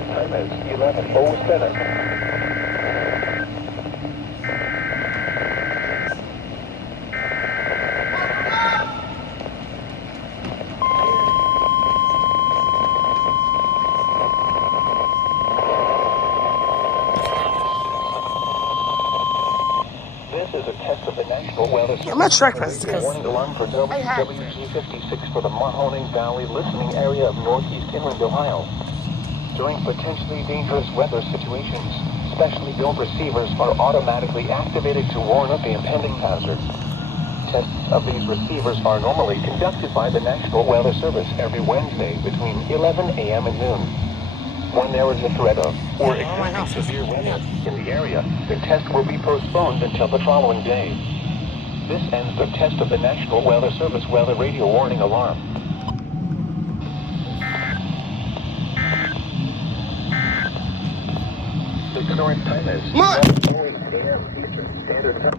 current time is 11:07. This is a test of the National Weather Service. I'm not sure because Warning alarm for WWG56 for the Mahoning Valley listening area of northeast inland Ohio. During potentially dangerous weather situations, specially built receivers are automatically activated to warn of the impending hazard. Tests of these receivers are normally conducted by the National Weather Service every Wednesday between 11 a.m. and noon. When there is a threat of or existing severe weather in the area, the test will be postponed until the following day. This ends the test of the National Weather Service weather radio warning alarm. The current time is 11 a.m. Eastern Standard Time.